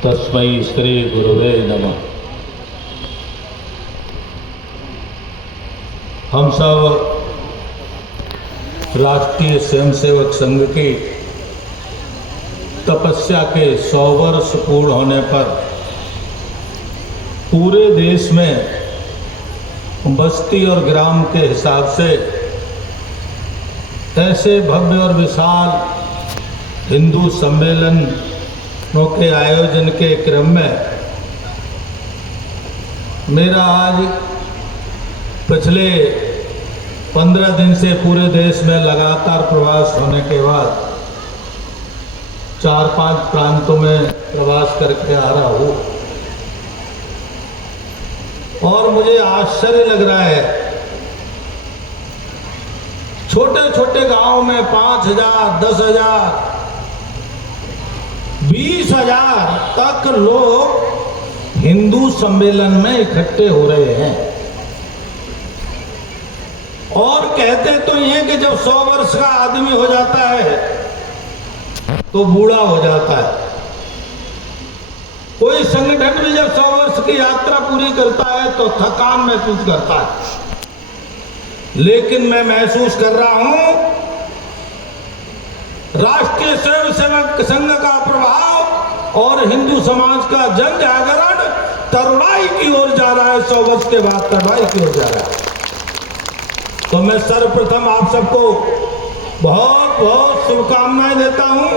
तस्मै श्री गुरुवे नमः। हम सब राष्ट्रीय स्वयंसेवक संघ की तपस्या के 100 वर्ष पूर्ण होने पर पूरे देश में बस्ती और ग्राम के हिसाब से ऐसे भव्य और विशाल हिंदू सम्मेलनों के आयोजन के क्रम में मेरा आज पिछले 15 दिन से पूरे देश में लगातार प्रवास होने के बाद 4-5 प्रांतों में प्रवास करके आ रहा हूँ और मुझे आश्चर्य लग रहा है। छोटे छोटे गांव में 5,000, 10,000, 20,000 तक लोग हिंदू सम्मेलन में इकट्ठे हो रहे हैं और कहते तो ये कि जब 100 वर्ष का आदमी हो जाता है तो बूढ़ा हो जाता है। कोई संगठन भी जब 100 वर्ष की यात्रा पूरी करता है तो थकान महसूस करता है, लेकिन मैं महसूस कर रहा हूं राष्ट्रीय स्वयंसेवक संघ का प्रभाव और हिंदू समाज का जन जागरण तरुणाई की ओर जा रहा है। 100 वर्ष के बाद तरुणाई की ओर जा रहा है। तो मैं सर्वप्रथम आप सबको बहुत बहुत शुभकामनाएं देता हूं,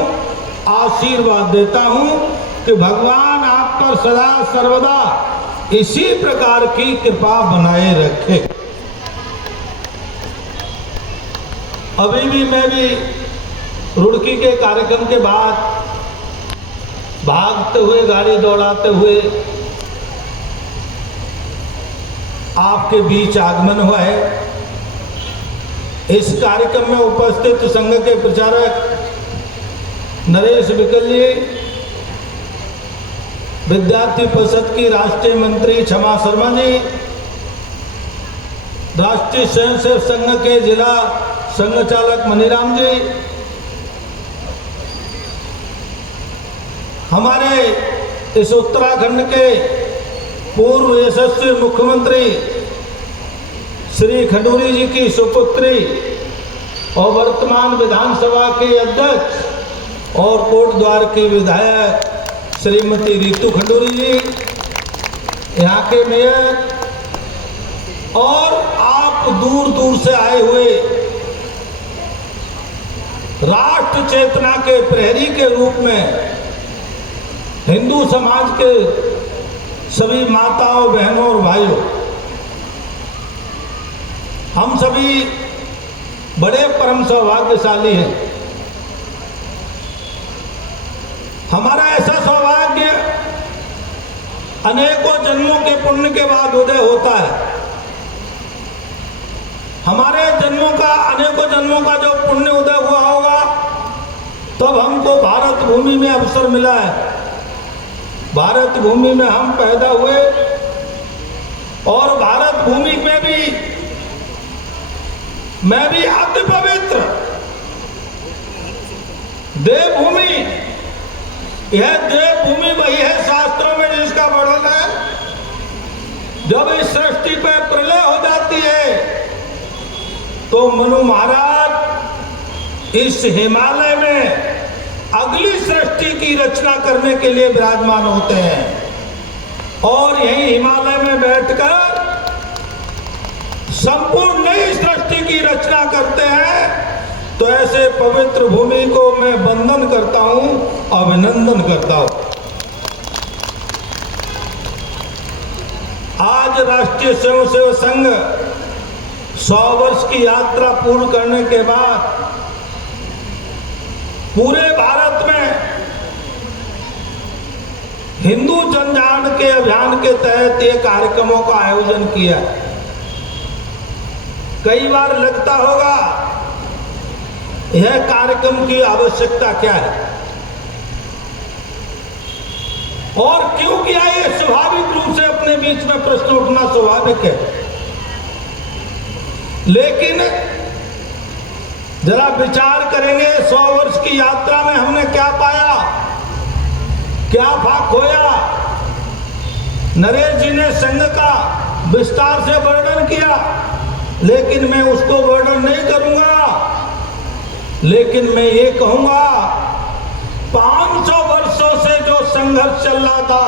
आशीर्वाद देता हूं कि भगवान आप पर सदा सर्वदा इसी प्रकार की कृपा बनाए रखे। अभी भी मैं भी रुड़की के कार्यक्रम के बाद भागते हुए, गाड़ी दौड़ाते हुए आपके बीच आगमन हुआ है। इस कार्यक्रम में उपस्थित संघ के प्रचारक नरेश विकल जी, विद्यार्थी परिषद की राष्ट्रीय मंत्री क्षमा शर्मा जी, राष्ट्रीय स्वयंसेवक संघ के जिला संघ चालक मनीराम जी, हमारे इस उत्तराखंड के पूर्व यशस्वी मुख्यमंत्री श्री खंडूरी जी की सुपुत्री और वर्तमान विधानसभा के अध्यक्ष और कोटद्वार की विधायक श्रीमती रितु खंडूरी जी, यहाँ के मेयर और आप दूर दूर से आए हुए राष्ट्र चेतना के प्रहरी के रूप में हिंदू समाज के सभी माताओं, बहनों और भाइयों, हम सभी बड़े परम सौभाग्यशाली हैं। हमारा ऐसा सौभाग्य अनेकों जन्मों के पुण्य के बाद उदय होता है। हमारे अनेकों जन्मों का जो पुण्य उदय हुआ होगा तब हमको भारत भूमि में अवसर मिला है। भारत भूमि में हम पैदा हुए और भारत भूमि में भी मैं भी अति पवित्र देवभूमि, यह देवभूमि वही है शास्त्रों में जिसका वर्णन है। जब इस सृष्टि पर प्रलय हो जाती है तो मनु महाराज इस हिमालय में अगली सृष्टि की रचना करने के लिए विराजमान होते हैं और यही हिमालय में बैठकर संपूर्ण नई सृष्टि की रचना करते हैं। तो ऐसे पवित्र भूमि को मैं वंदन करता हूं, अभिनंदन करता हूं। आज राष्ट्रीय स्वयंसेवक संघ 100 वर्ष की यात्रा पूर्ण करने के बाद पूरे भारत में हिंदू जनजागरण के अभियान के तहत ये कार्यक्रमों का आयोजन किया। कई बार लगता होगा यह कार्यक्रम की आवश्यकता क्या है और क्यों किया, ये स्वाभाविक रूप से अपने बीच में प्रश्न उठना स्वाभाविक है। लेकिन जरा विचार करेंगे 100 वर्ष की यात्रा में हमने क्या पाया। क्या भाग खोया। नरेश जी ने संघ का विस्तार से वर्णन किया, लेकिन मैं उसको वर्णन नहीं करूंगा। लेकिन मैं ये कहूंगा, 500 वर्षों से जो संघर्ष चल रहा था,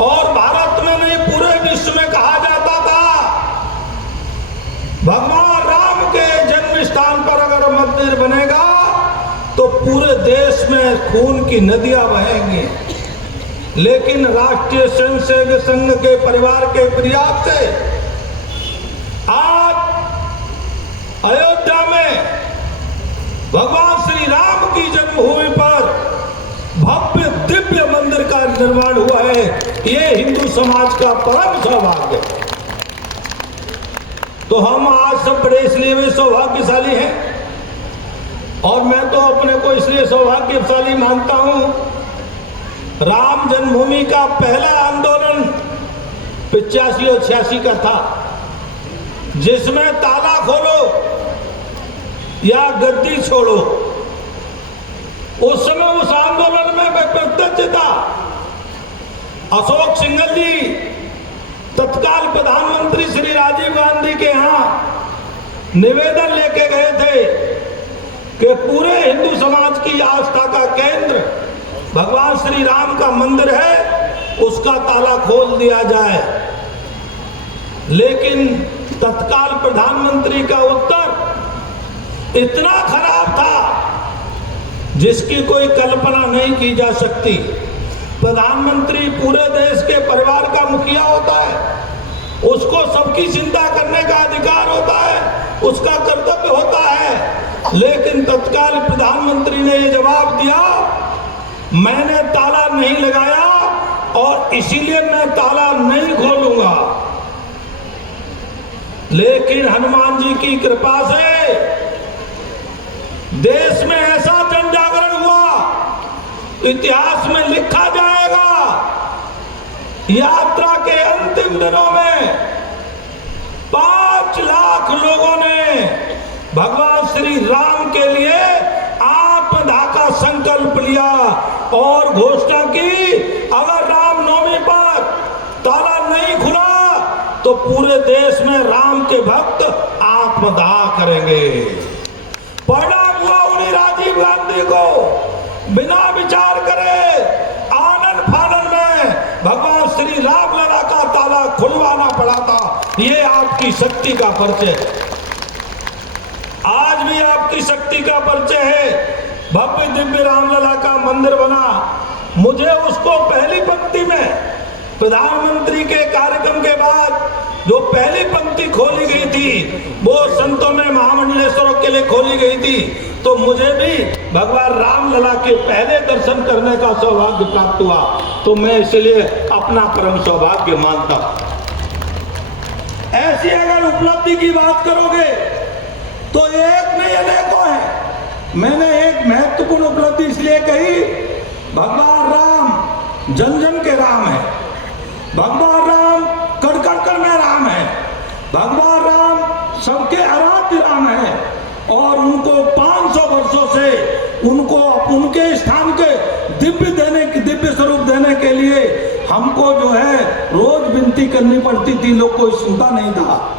और भारत में नहीं पूरे विश्व में कहा जाता था, भगवान राम के जन्म स्थान पर अगर मंदिर बनेगा तो पूरे देश में खून की नदियां बहेंगी। लेकिन राष्ट्रीय स्वयंसेवक संघ के परिवार के प्रयास से आज अयोध्या में भगवान श्री राम की जन्मभूमि पर भव्य दिव्य मंदिर का निर्माण हुआ है। ये हिंदू समाज का परम सौभाग्य है। तो हम आज सब बड़े इसलिए भी सौभाग्यशाली हैं, और मैं तो अपने को इसलिए सौभाग्यशाली मानता हूं। राम जन्मभूमि का पहला आंदोलन 85 और 86 का था, जिसमें ताला खोलो या गद्दी छोड़ो। उस समय उस आंदोलन में मैं प्रत्यक्ष था। अशोक सिंघल जी तत्काल प्रधानमंत्री श्री राजीव गांधी के यहाँ निवेदन लेके गए थे कि पूरे हिंदू समाज की आस्था का केंद्र भगवान श्री राम का मंदिर है, उसका ताला खोल दिया जाए। लेकिन तत्काल प्रधानमंत्री का उत्तर इतना खराब था जिसकी कोई कल्पना नहीं की जा सकती। प्रधानमंत्री पूरे देश के परिवार का मुखिया होता है, उसको सबकी चिंता करने का अधिकार होता है, उसका कर्तव्य होता है। लेकिन तत्काल प्रधानमंत्री ने ये जवाब दिया, मैंने ताला नहीं लगाया और इसीलिए मैं ताला नहीं खोलूंगा। लेकिन हनुमान जी की कृपा से देश में ऐसा जन जागरण हुआ, इतिहास में लिखा जाएगा। यात्रा के अंतिम दिनों में 5 लाख लोगों ने भगवान श्री राम के लिए आत्मदाह का संकल्प लिया और घोषणा की, अगर रामनवमी पर ताला नहीं खुला तो पूरे देश में राम के भक्त आत्मदाह करेंगे। परिणाम हुआ उन्हीं राजीव गांधी को बिना विचार करे आनन फानन में भगवान श्री राम लला का ताला खुलवाना पड़ा था। ये आपकी शक्ति का परिचय है, आज भी आपकी शक्ति का परिचय है। भव्य दिव्य रामलला का मंदिर बना। मुझे उसको पहली पंक्ति में प्रधानमंत्री के कार्यक्रम के बाद जो पहली पंक्ति खोली गई थी वो संतों में महामंडलेश्वरों के लिए खोली गई थी, तो मुझे भी भगवान रामलला के पहले दर्शन करने का सौभाग्य प्राप्त हुआ। तो मैं इसलिए अपना परम सौभाग्य मानता हूं। ऐसी अगर उपलब्धि की बात करोगे तो एक नहीं अनेकों है। मैंने एक महत्वपूर्ण उपलब्धि इसलिए कही, भगवान राम जन जन के राम है, भगवान राम कड़ कड़ कर में राम है, भगवान राम सबके आराध्य राम है, और उनको 500 वर्षों से उनको उनके स्थान के दिव्य स्वरूप देने के लिए हमको जो है रोज विनती करनी पड़ती थी, लोग कोई सुनता नहीं था।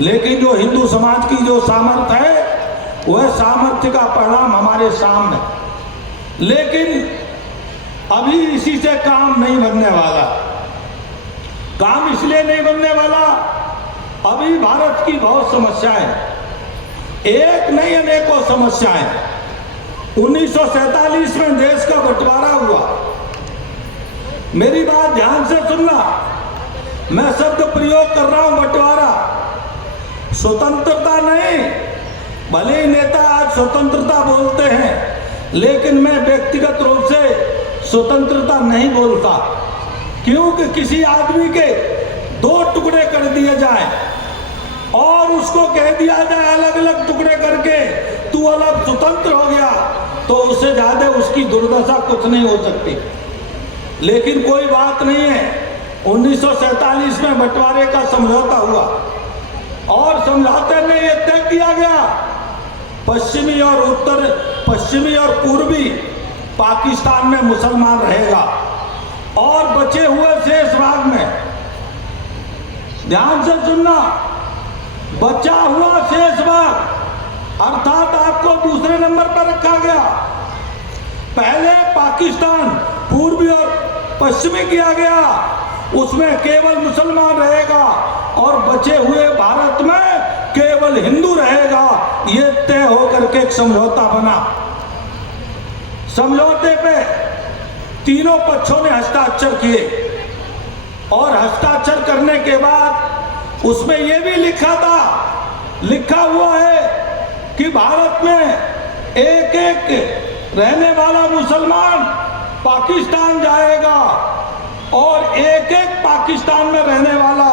लेकिन जो हिंदू समाज की जो सामर्थ्य है वह सामर्थ्य का परिणाम हमारे सामने। लेकिन अभी इसी से काम नहीं बनने वाला। काम इसलिए नहीं बनने वाला, अभी भारत की बहुत समस्याएं, एक नहीं अनेकों समस्याएं। 1947 में देश का बंटवारा हुआ। मेरी बात ध्यान से सुनना, मैं शब्द प्रयोग कर रहा हूं बंटवारा, स्वतंत्रता नहीं। भले ही नेता आज स्वतंत्रता बोलते हैं, लेकिन मैं व्यक्तिगत रूप से स्वतंत्रता नहीं बोलता, क्योंकि किसी आदमी के 2 टुकड़े कर दिए जाए और उसको कह दिया जाए अलग अलग टुकड़े करके तू अलग स्वतंत्र हो गया, तो उससे ज्यादा उसकी दुर्दशा कुछ नहीं हो सकती। लेकिन कोई बात नहीं है, 1947 में बंटवारे का समझौता हुआ और समझौते में यह तय किया गया पश्चिमी और पूर्वी पाकिस्तान में मुसलमान रहेगा और बचे हुए शेष भाग में, ध्यान से सुनना, बचा हुआ शेष भाग अर्थात आपको दूसरे नंबर पर रखा गया। पहले पाकिस्तान पूर्वी और पश्चिमी किया गया, उसमें केवल मुसलमान रहेगा और बचे हुए भारत में केवल हिंदू रहेगा। ये तय होकर के एक समझौता बना। समझौते पे तीनों पक्षों ने हस्ताक्षर किए और हस्ताक्षर करने के बाद उसमें यह भी लिखा हुआ है कि भारत में एक एक रहने वाला मुसलमान पाकिस्तान जाएगा और एक एक पाकिस्तान में रहने वाला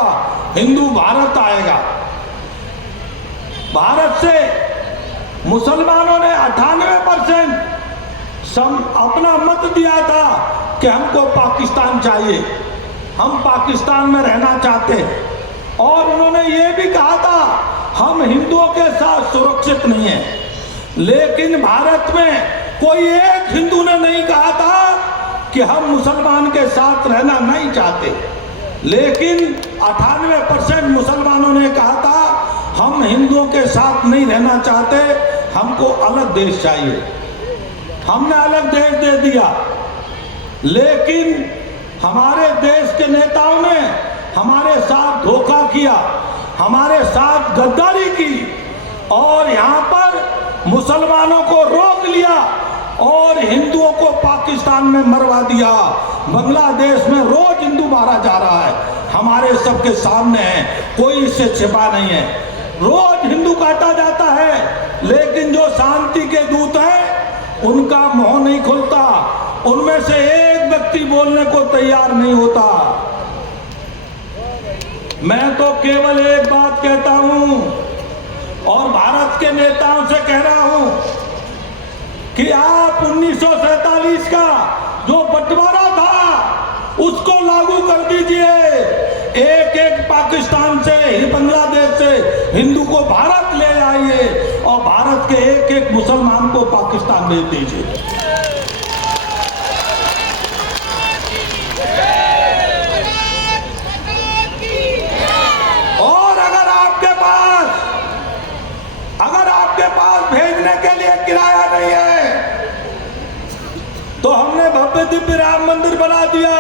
हिंदू भारत आएगा। भारत से मुसलमानों ने 98% अपना मत दिया था कि हमको पाकिस्तान चाहिए, हम पाकिस्तान में रहना चाहते हैं। और उन्होंने ये भी कहा था हम हिंदुओं के साथ सुरक्षित नहीं हैं। लेकिन भारत में कोई एक हिंदू ने नहीं कहा था कि हम मुसलमान के साथ रहना नहीं चाहते। लेकिन 98% मुसलमानों ने कहा था हम हिंदुओं के साथ नहीं रहना चाहते, हमको अलग देश चाहिए। हमने अलग देश दे दिया, लेकिन हमारे देश के नेताओं ने हमारे साथ धोखा किया, हमारे साथ गद्दारी की और यहाँ पर मुसलमानों को रोक लिया और हिंदुओं को पाकिस्तान में मरवा दिया। बांग्लादेश में रोज हिंदू मारा जा रहा है, हमारे सबके सामने है, कोई इससे छिपा नहीं है। रोज हिंदू काटा जाता है, लेकिन जो शांति के दूत हैं उनका मुंह नहीं खुलता, उनमें से एक व्यक्ति बोलने को तैयार नहीं होता। मैं तो केवल एक बात कहता हूं और भारत के नेताओं से कह रहा हूं कि आप 1947 का जो बंटवारा था उसको लागू कर दीजिए। एक एक पाकिस्तान से, बांग्लादेश से हिंदू को भारत ले आइए और भारत के एक एक मुसलमान को पाकिस्तान भेज दीजिए। और अगर आपके पास भेजने के लिए किराया नहीं है तो हमने भव्य दिव्य राम मंदिर बना दिया,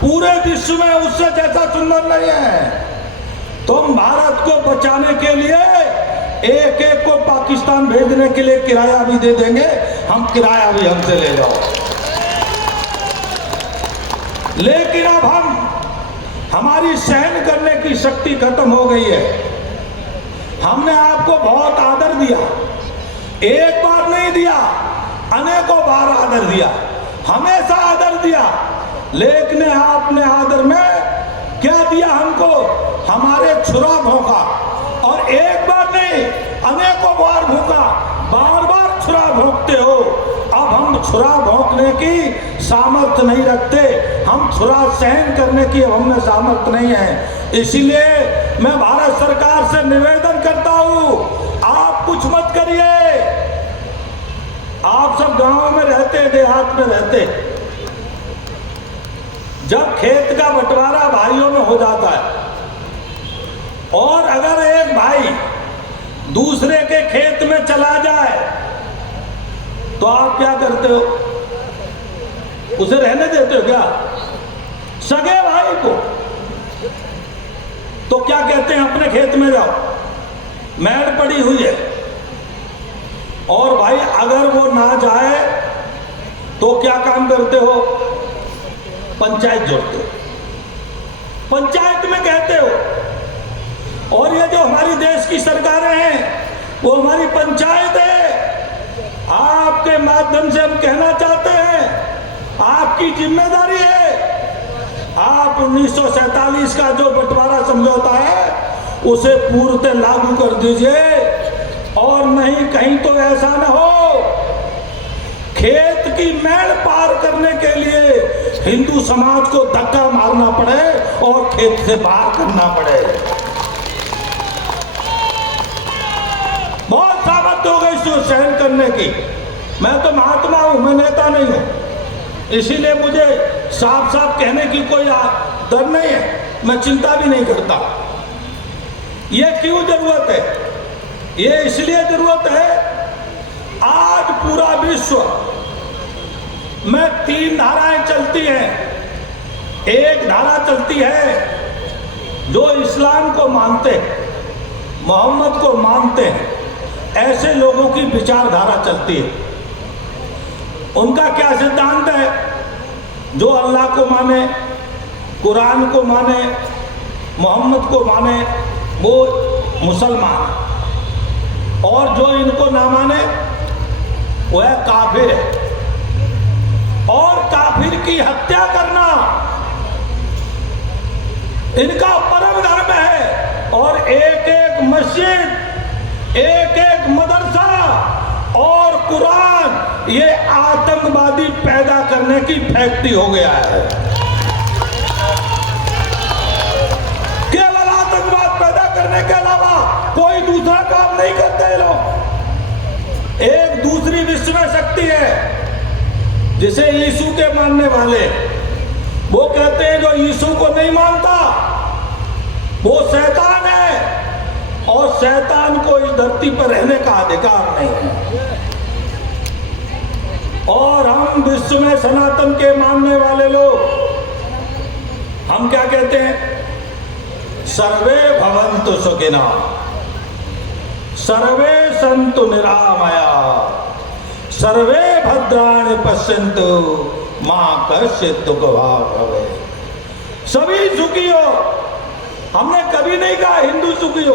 पूरे विश्व में उससे जैसा सुंदर नहीं है। तुम भारत को बचाने के लिए एक एक को पाकिस्तान भेजने के लिए किराया भी दे देंगे, हम किराया भी हमसे ले जाओ। लेकिन अब हमारी सहन करने की शक्ति खत्म हो गई है। हमने आपको बहुत आदर दिया, एक बार नहीं दिया, अनेकों बार आदर दिया, हमेशा आदर दिया, लेकिन आपने आदर में क्या दिया हमको? हमारे छुरा भोंका और एक बार नहीं अनेकों बार भोंका, बार बार छुरा भोंकते हो। अब हम छुरा भोंकने की सामर्थ्य नहीं रखते, हम छुरा सहन करने की अब हमें सामर्थ्य नहीं है। इसीलिए मैं भारत सरकार से निवेदन करता हूं, आप कुछ मत करिए। आप सब गांव में रहते, देहात में रहते, जब खेत का बंटवारा भाइयों में हो जाता है और अगर एक भाई दूसरे के खेत में चला जाए तो आप क्या करते हो? उसे रहने देते हो क्या? सगे भाई को तो क्या कहते हैं, अपने खेत में जाओ, मैड़ पड़ी हुई है। और भाई अगर वो ना जाए तो क्या काम करते हो? पंचायत जोड़ते हो, पंचायत में कहते हो। और ये जो हमारी देश की सरकारें हैं वो हमारी पंचायत है। आपके माध्यम से हम कहना चाहते हैं, आपकी जिम्मेदारी है, आप 1947 का जो बंटवारा समझौता है उसे पूर्णतः लागू कर दीजिए। और नहीं कहीं तो ऐसा न हो खेत की मैड़ पार करने के लिए हिंदू समाज को धक्का मारना पड़े और खेत से बाहर करना पड़े। बहुत सामर्थ्य हो गई इसको सहन करने की। मैं तो महात्मा हूं, मैं नेता नहीं हूं। इसीलिए मुझे साफ साफ कहने की कोई डर नहीं है, मैं चिंता भी नहीं करता। ये क्यों जरूरत है? ये इसलिए जरूरत है, आज पूरा विश्व में 3 धाराएं चलती हैं। एक धारा चलती है जो इस्लाम को मानते हैं, मोहम्मद को मानते हैं, ऐसे लोगों की विचारधारा चलती है। उनका क्या सिद्धांत है? जो अल्लाह को माने, कुरान को माने, मोहम्मद को माने, वो मुसलमान, और जो इनको ना माने वह काफिर है। और काफिर की हत्या करना इनका परम धर्म है। और एक एक मस्जिद, एक एक मदरसा और कुरान, ये आतंकवादी पैदा करने की फैक्ट्री हो गया है। केवल आतंकवाद पैदा करने के अलावा कोई दूसरा काम नहीं करते लोग। एक दूसरी विश्व में शक्ति है जिसे यीशु के मानने वाले, वो कहते हैं जो यीशु को नहीं मानता वो शैतान है, और शैतान को इस धरती पर रहने का अधिकार नहीं है। और हम विश्व में सनातन के मानने वाले लोग, हम क्या कहते हैं? सर्वे भवन्तु सुखिनः, सर्वे सन्तु निरामया, सर्वे भद्राणि पश्यन्तु मा कश्चित् दुःखभाग् भवेत्। सभी सुखी हो। हमने कभी नहीं कहा हिंदू सुखी हो,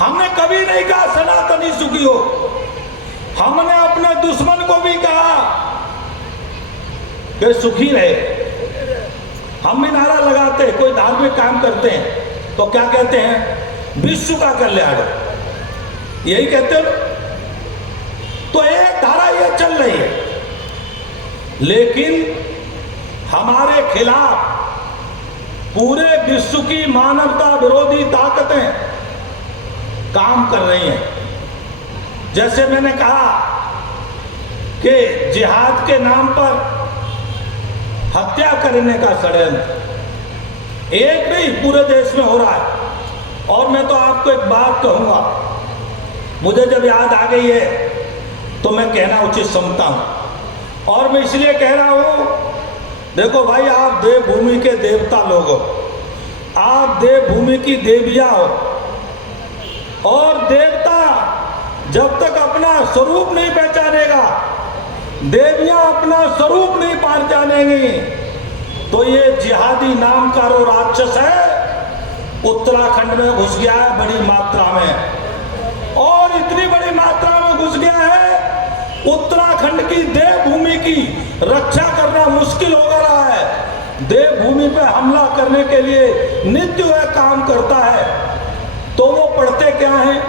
हमने कभी नहीं कहा सनातनी सुखी हो। हमने अपने दुश्मन को भी कहा कि सुखी रहे। हम भी नारा लगाते हैं, कोई धार्मिक काम करते हैं तो क्या कहते हैं? विश्व का कल्याण, यही कहते हो। तो एक धारा ये चल रही है, लेकिन हमारे खिलाफ पूरे विश्व की मानवता विरोधी ताकतें काम कर रही हैं। जैसे मैंने कहा कि जिहाद के नाम पर हत्या करने का षड्यंत्र एक नहीं पूरे देश में हो रहा है। और मैं तो आपको एक बात कहूंगा, मुझे जब याद आ गई है तो मैं कहना उचित समझता हूं। और मैं इसलिए कह रहा हूं, देखो भाई, आप देवभूमि के देवता लोग हो, आप देवभूमि की देवियां हो, और देवता जब तक अपना स्वरूप नहीं पहचानेगा, देवियां अपना स्वरूप नहीं पहचानेंगी, तो ये जिहादी नाम का जो राक्षस है उत्तराखंड में घुस गया है बड़ी मात्रा में। और इतनी बड़ी मात्रा में घुस गया है, उत्तराखंड की देवभूमि की रक्षा करना मुश्किल हो रहा है। देवभूमि पे हमला करने के लिए नित्य वह काम करता है। तो वो पढ़ते क्या हैं?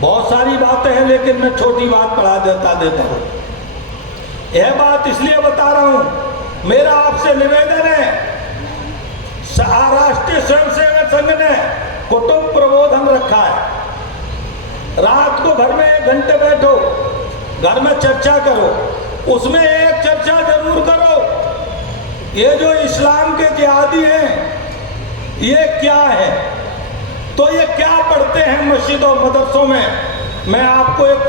बहुत सारी बातें हैं, लेकिन मैं छोटी बात पढ़ा देता हूं। यह बात इसलिए बता रहा हूं, मेरा आपसे निवेदन है, राष्ट्रीय स्वयंसेवक संघ ने कुटुंब प्रबोधन रखा है। रात को घर में 1 घंटे बैठो, घर में चर्चा करो, उसमें एक चर्चा जरूर करो, ये जो इस्लाम के जिहादी हैं ये क्या है, तो ये क्या पढ़ते हैं मस्जिदों मदरसों में। मैं आपको एक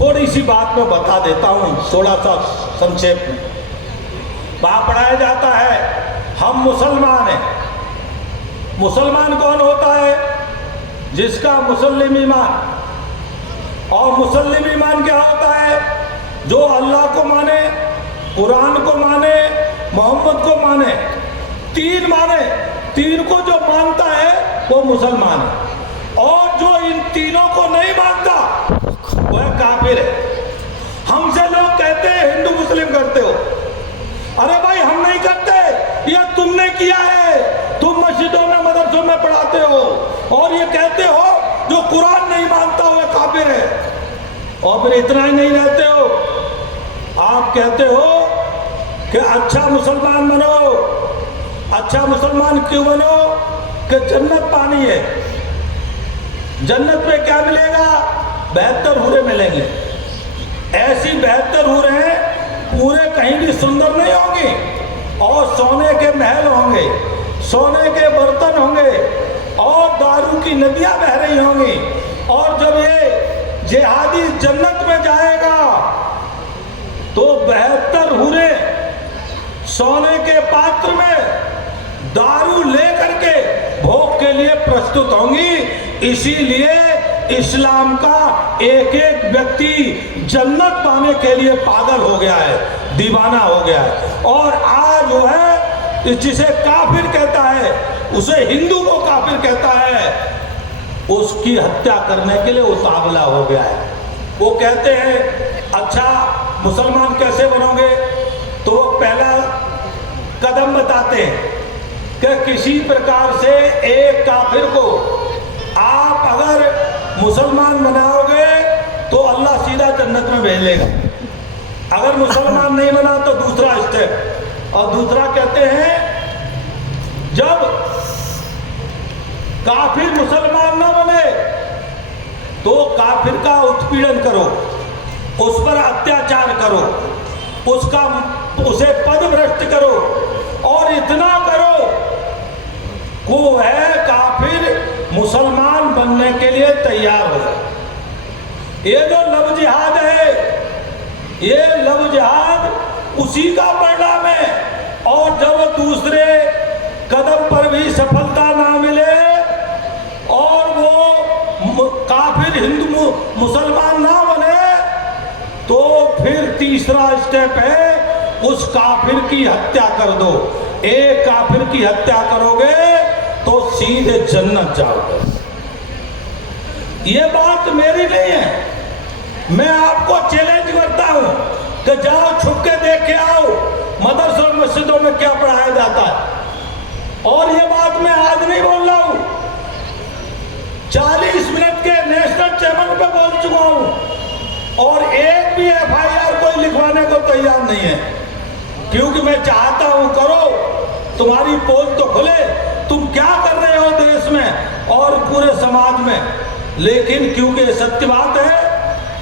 थोड़ी सी बात में बता देता हूँ, थोड़ा सा संक्षेप में। वहाँ पढ़ाया जाता है हम मुसलमान हैं। मुसलमान कौन होता है? जिसका मुसल्लिम ईमान। और मुसल्लिम ईमान क्या होता है? जो अल्लाह को माने, कुरान को माने, मोहम्मद को माने, 3 माने, 3 को जो मानता है वो मुसलमान है। और जो इन तीनों को नहीं मानता वह काफिर है। हमसे लोग कहते हैं हिंदू मुस्लिम करते हो। अरे भाई, हम नहीं करते, ये तुमने किया है। तुम मस्जिदों में मदरसों में पढ़ाते हो और ये कहते हो जो कुरान नहीं मानता वह काफिर है। और फिर इतना ही नहीं रहते हो, आप कहते हो कि अच्छा मुसलमान बनो। अच्छा मुसलमान क्यों बनो? कि जन्नत पानी है। जन्नत में क्या मिलेगा? 72 हूरें मिलेंगे। ऐसी 72 हूरें हैं, पूरे कहीं भी सुंदर नहीं होंगी, और सोने के महल होंगे, सोने के बर्तन होंगे, और दारू की नदियां बह रही होंगी। और जब ये जिहादी जन्नत में जाएगा तो 72 हूरें सोने के पात्र में दारू लेकर के भोग के लिए प्रस्तुत होंगी। इसीलिए इस्लाम का एक एक व्यक्ति जन्नत पाने के लिए पागल हो गया है, दीवाना हो गया है। और आज जो है जिसे काफिर कहता है, उसे हिंदू को काफिर कहता है, उसकी हत्या करने के लिए उतावला हो गया है। वो कहते हैं अच्छा मुसलमान कैसे बनोगे, तो वो पहला कदम बताते हैं कि किसी प्रकार से एक काफिर को आप अगर मुसलमान बनाओगे तो अल्लाह सीधा जन्नत में भेज लेगा। अगर मुसलमान नहीं बना तो दूसरा स्टेप, और दूसरा कहते हैं जब काफिर मुसलमान ना बने तो काफिर का उत्पीड़न करो, उस पर अत्याचार करो, उसे पदभ्रष्ट करो, और इतना करो को है काफिर मुसलमान बनने के लिए तैयार हो जाए। ये जो लव जिहाद है, ये लव जिहाद उसी का परिणाम है। और जब दूसरे कदम पर भी सफलता ना मिले और वो काफिर हिंदू मुसलमान ना बने, तो फिर तीसरा स्टेप है उस काफिर की हत्या कर दो। एक काफिर की हत्या करोगे तो सीधे जन्नत जाओगे। ये बात मेरी नहीं है, मैं आपको चैलेंज करता हूं कि जाओ छुप के देख के आओ मदरसों और मस्जिदों में क्या पढ़ाया जाता है। और ये बात मैं आज नहीं बोल रहा हूं, 40 मिनट के नेशनल चैनल पे बोल चुका हूं, और एक भी FIR कोई लिखवाने को तैयार नहीं है। क्योंकि मैं चाहता हूं करो, तुम्हारी पोल तो खुले, तुम क्या कर रहे हो देश में और पूरे समाज में। लेकिन क्योंकि सत्य बात है,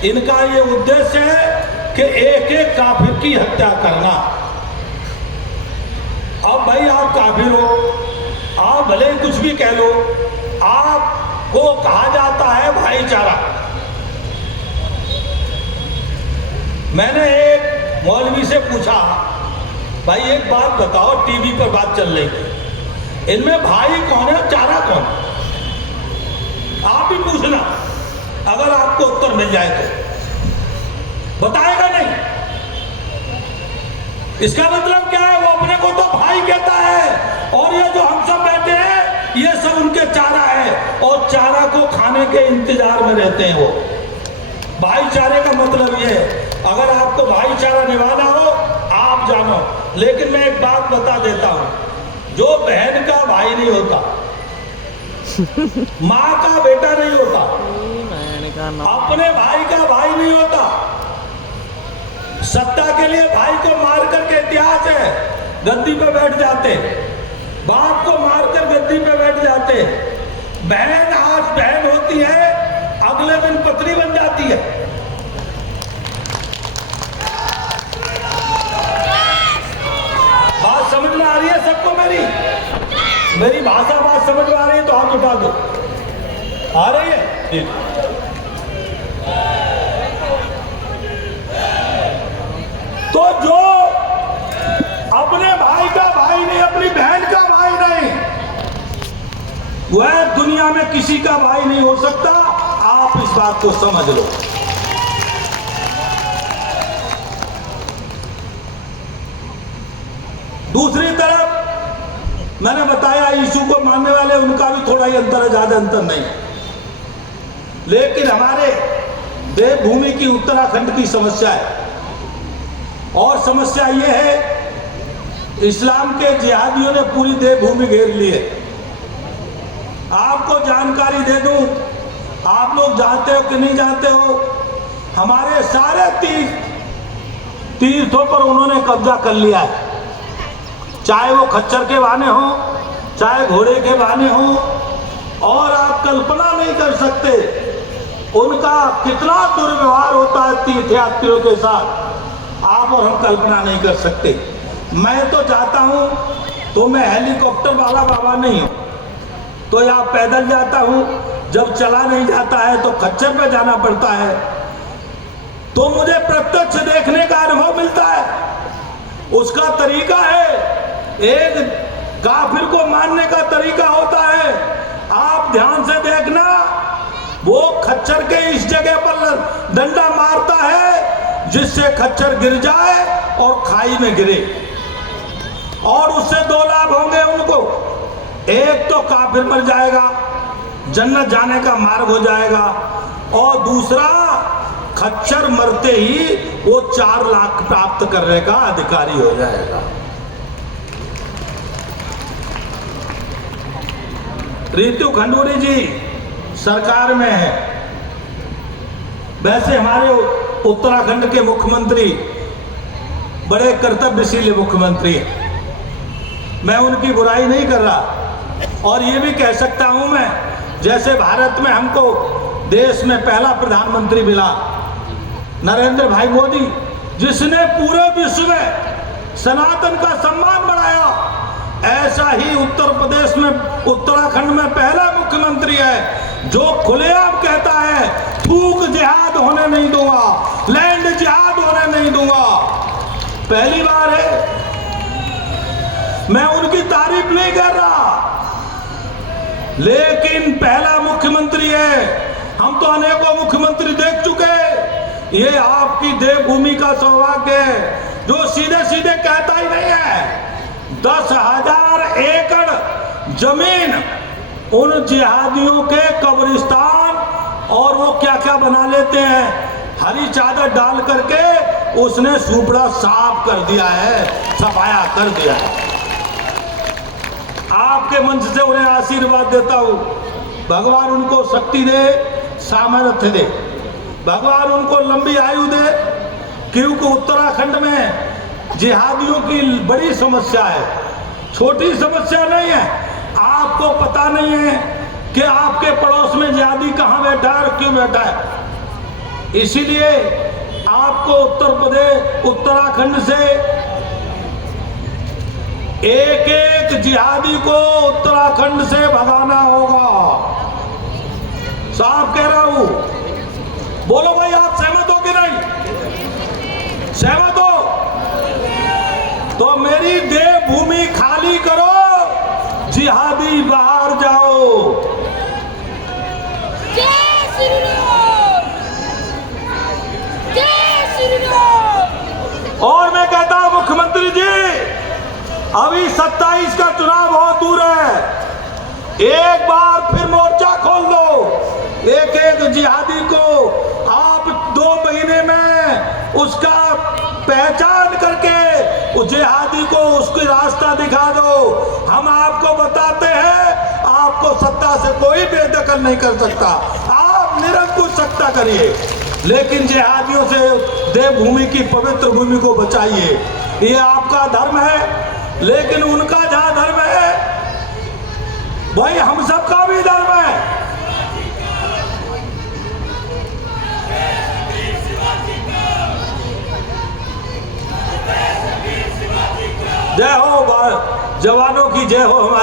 इनका ये उद्देश्य है कि एक एक काफिर की हत्या करना। अब भाई आप काफिर हो, आप भले कुछ भी कह लो, आपको कहा जाता है भाईचारा। मैंने एक मौलवी से पूछा, भाई एक बात बताओ, टीवी पर बात चल रही थी, इनमें भाई कौन है, चारा कौन? आप भी पूछना, अगर आपको उत्तर मिल जाए तो। बताएगा नहीं। इसका मतलब क्या है, वो अपने को तो भाई कहता है, और ये जो हम सब बैठे हैं ये सब उनके चारा है, और चारा को खाने के इंतजार में रहते हैं वो। भाईचारे का मतलब ये है, अगर आपको भाईचारा निभाना हो आप जानो। लेकिन मैं एक बात बता देता हूं, जो बहन का भाई नहीं होता, माँ का बेटा नहीं होता, अपने भाई का भाई नहीं होता। सत्ता के लिए भाई को मार करके इतिहास है, गद्दी पे बैठ जाते, बाप को मारकर गद्दी पे बैठ जाते। बहन आज बहन होती है, अगले दिन पत्नी बन जाती है। बात समझ में आ रही है सबको? मेरी भाषा बात समझ में आ रही है तो हाथ उठा दो। आ रही है? तो जो अपने भाई का भाई नहीं, अपनी बहन का भाई नहीं, वह दुनिया में किसी का भाई नहीं हो सकता। आप इस बात को समझ लो। दूसरी तरफ मैंने बताया, यीशु को मानने वाले उनका भी थोड़ा ही अंतर है, ज्यादा अंतर नहीं। लेकिन हमारे देवभूमि की उत्तराखंड की समस्या है, और समस्या ये है इस्लाम के जिहादियों ने पूरी देवभूमि घेर ली है। आपको जानकारी दे दूं, आप लोग जानते हो कि नहीं जानते हो, हमारे सारे तीर्थों पर उन्होंने कब्जा कर लिया है। चाहे वो खच्चर के बहाने हो, चाहे घोड़े के बहाने हो। और आप कल्पना नहीं कर सकते उनका कितना दुर्व्यवहार होता है तीर्थयात्रियों के साथ, आप और हम कल्पना नहीं कर सकते। मैं तो चाहता हूं तो मैं हेलीकॉप्टर वाला बाबा नहीं हूं, तो या पैदल जाता हूं, जब चला नहीं जाता है तो खच्चर पे जाना पड़ता है, तो मुझे प्रत्यक्ष देखने का अनुभव मिलता है। उसका तरीका है, एक काफिर को मानने का तरीका होता है। आप ध्यान से देखना, वो खच्चर के इस जगह पर डंडा मारता है जिससे खच्चर गिर जाए और खाई में गिरे, और उससे दो लाभ होंगे उनको। एक तो काफिर मर जाएगा, जन्नत जाने का मार्ग हो जाएगा, और दूसरा खच्चर मरते ही वो 4 लाख प्राप्त करने का अधिकारी हो जाएगा। रितु खंडूरी जी सरकार में है, वैसे हमारे उत्तराखंड के मुख्यमंत्री बड़े कर्तव्यशील मुख्यमंत्री हैं, मैं उनकी बुराई नहीं कर रहा। और ये भी कह सकता हूं मैं, जैसे भारत में हमको देश में पहला प्रधानमंत्री मिला नरेंद्र भाई मोदी, जिसने पूरे विश्व में सनातन का सम्मान बढ़ाया, ऐसा ही उत्तर प्रदेश में उत्तराखंड में पहला मुख्यमंत्री है जो खुलेआम कहता है थूक जिहाद होने नहीं दूंगा, लैंड जिहाद होने नहीं दूंगा। पहली बार है, मैं उनकी तारीफ नहीं कर रहा, लेकिन पहला मुख्यमंत्री है। हम तो अनेकों मुख्यमंत्री देख चुके, ये आपकी देवभूमि का सौभाग्य है जो सीधे सीधे कहता ही नहीं है। 10,000 एकड़ जमीन उन जिहादियों के कब्रिस्तान, और वो क्या क्या बना लेते हैं, हरी चादर डाल करके उसने सुपड़ा साफ कर दिया है, सफाया कर दिया है। आपके मंच से उन्हें आशीर्वाद देता हूं, भगवान उनको शक्ति दे, सामर्थ्य दे, भगवान उनको लंबी आयु दे, क्योंकि उत्तराखंड में जिहादियों की बड़ी समस्या है, छोटी समस्या नहीं है। आपको पता नहीं है कि आपके पड़ोस में जिहादी कहां बैठा है और क्यों बैठा है। इसीलिए आपको उत्तर प्रदेश उत्तराखंड से एक एक जिहादी को उत्तराखंड से भगाना होगा। साफ कह रहा हूं, बोलो भाई, आप सहमत हो कि नहीं? सहमत हो तो मेरी देवभूमि खाली करो, जिहादी बाहर जाओ। जय श्री राम, जय श्री राम। और मैं कहता हूं मुख्यमंत्री जी, अभी 27 का चुनाव बहुत दूर है, एक बार फिर मोर्चा खोल दो, एक एक जिहादी को आप 2 महीने में उसका पहचान करके उस जिहादी को उसकी रास्ता दिखा दो। हम आपको बताते हैं, आपको सत्ता से कोई बेदखल नहीं कर सकता, आप निरंकुश सत्ता करिए, लेकिन जिहादियों से देवभूमि की पवित्र भूमि को बचाइए। ये आपका धर्म है, लेकिन उनका जहां धर्म है वही हम सबका भी धर्म है। जय हो, जवानों की जय हो। हमारे